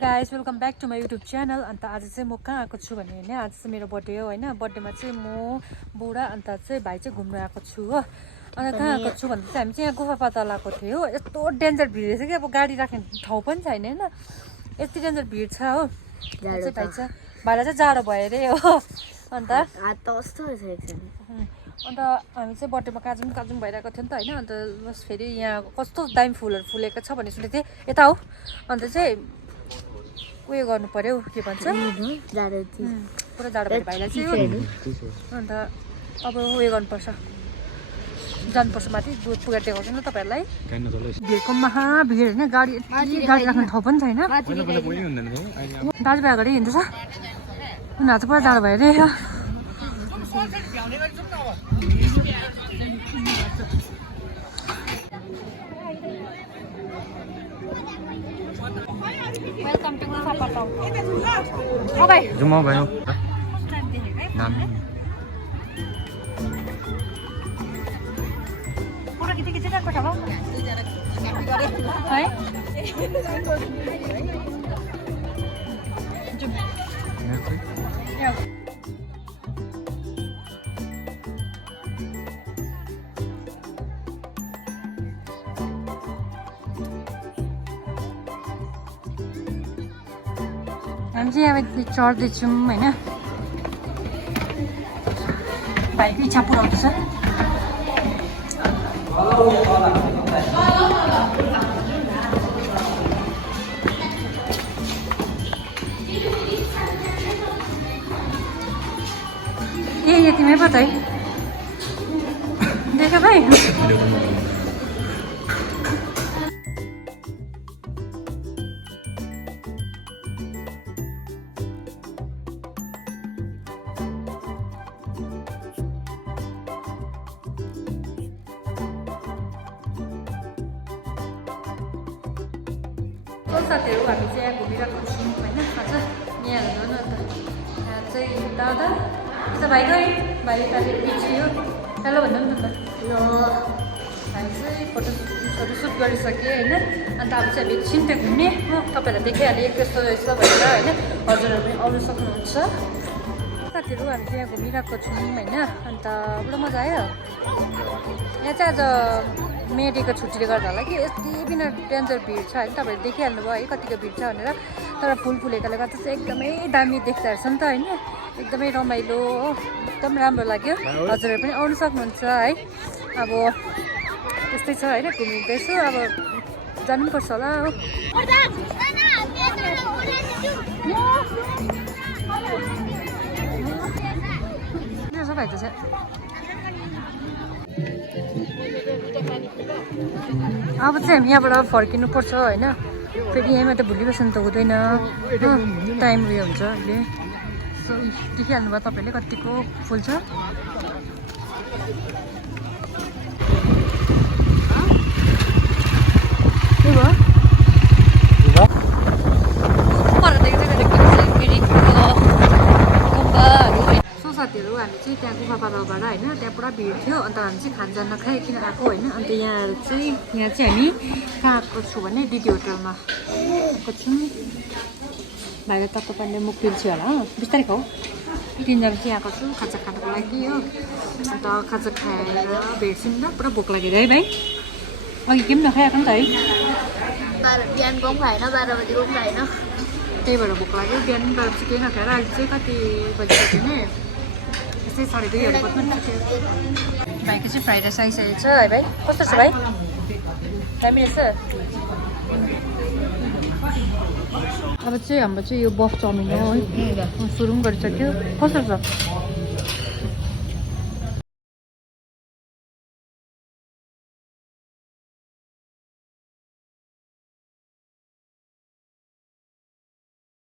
Guys welcome back to my YouTube channel. अन्त आज चाहिँ म कहाँ आएको छु भने होइन आज चाहिँ मेरो बर्थडे हो होइन। बर्थडेमा चाहिँ म बुढा अन्त चाहिँ भाइ चाहिँ घुम्न आएको छु हो। अन्त कहाँ आएको छु भन्दा चाहिँ हामी चाहिँ यहाँ गुफा पाता लगाएको थियो हो। यस्तो डेन्जर भिड रहेछ कि अब गाडी राख्ने ठाउँ पनि छैन होइन, यति डेन्जर भिड छ हो। चाहिँ भाइ छ भाइलाई चाहिँ जाडो भयो अरे हो। अन्त अन्त हामी चाहिँ बर्थडेमा काजुम भइरहेको थियो नि त होइन। अन्त बस फेरि यहाँ कस्तो दामी फुलहरू फुलेको छ भन्ने सुनेको थिएँ यता हो। अन्त चाहिँ उयो गर्नु पर्यो के भन्छ पुरा जाडो भयो भाइलाई चाहिँ हो। अन्त अब उयो गर्नुपर्छ, जानुपर्छ माथि दुध पुगेर देखाउँछु न तपाईँहरूलाई। भिडको महा भिड होइन, गाडी राख्ने ठाउँ पनि छैन। दाजुभाइ अगाडि हिँड्दैछ, उनीहरू चाहिँ पुरा जाडो भयो अरे। वेलकम टु गुफा पाटा। हो भाइ जुम भयो नाम पुरा खिचिरहेको छ है। हामी चाहिँ अब चढ्दैछौँ होइन। भाइको इच्छा पुऱ्याउँदैछ। ए यतिमै पो त है देख भाइ। साथीहरू हामी चाहिँ यहाँ घुमिरहेको छौँ होइन। आज यहाँ हेर्नु न त, यहाँ चाहिँ दादा यता भाइ गयो, भाइ यताले पिछियो हेलो भन्नु नि त। हामी चाहिँ फोटोसुट गरिसकेँ होइन। अन्त अब चाहिँ हामी एकछिन त्यो घुम्ने हो, तपाईँहरूलाई देखिहालेँ कस्तो रहेछ भनेर होइन। हजुरहरू पनि आउनु सक्नुहुन्छ। साथीहरू हामी चाहिँ यहाँ घुमिरहेको छौँ होइन। अन्त पुरा मजा आयो। यहाँ चाहिँ आज मेडीको छुट्टीले गर्दा होला कि यति बिना डेन्जर भिड छ होइन। तपाईँहरूले देखिहाल्नु भयो है कतिको भिड छ भनेर। तर फुल फुलेकोले गर्दा चाहिँ एकदमै दामी देख्दो रहेछ नि त होइन। एकदमै रमाइलो हो, एकदम राम्रो लाग्यो। हजुरहरू पनि आउनु सक्नुहुन्छ है। अब त्यस्तै छ होइन, घुमिँदैछु अब जानु पनि पर्छ होला हो। भाइ त चाहिँ अब चाहिँ हामी यहाँबाट फर्किनु पर्छ होइन। फेरि यहीँ मात्रै भुलि बस्नु त हुँदैन, टाइम उयो हुन्छ अहिले। सो देखिहाल्नु भयो तपाईँले कतिको फुल छ। के भयो साथीहरू। हामी चाहिँ त्यहाँ गुफा पाताबाट होइन, त्यहाँ पुरा भिड थियो। अन्त हामी चाहिँ खानजान नखाइकन आएको होइन। अन्त यहाँ चाहिँ हामी कहाँ आएको छु भने डिडी होटलमा आएको छौँ। भाइले तत्त्व पानीले मुख पिल्छु होला हो, बिस्तारै खाऊ। तिनजना चाहिँ आएको छु खाजा खानको लागि हो। अन्त खाजा खाएर भेट्छौँ न, पुरा भोक लागेर है भाइ। अघि के पनि नखाइआएको नि त है, बिहानको पनि खाएन, 12 बजीको पनि खाएन। त्यही भएर भोक लाग्यो। बिहान 12 बजी केही नखाएर अहिले चाहिँ कति बजीको थियो नि, यस्तै 2:30 बज्नु थियो। भाइको चाहिँ फ्राइड राइस आइसकेको छ है भाइ। कस्तो छ भाइ, दामी रहेछ। अब चाहिँ हाम्रो चाहिँ यो बफ चाउमिन हो है, सुरु पनि गरिसक्यो। कस्तो छ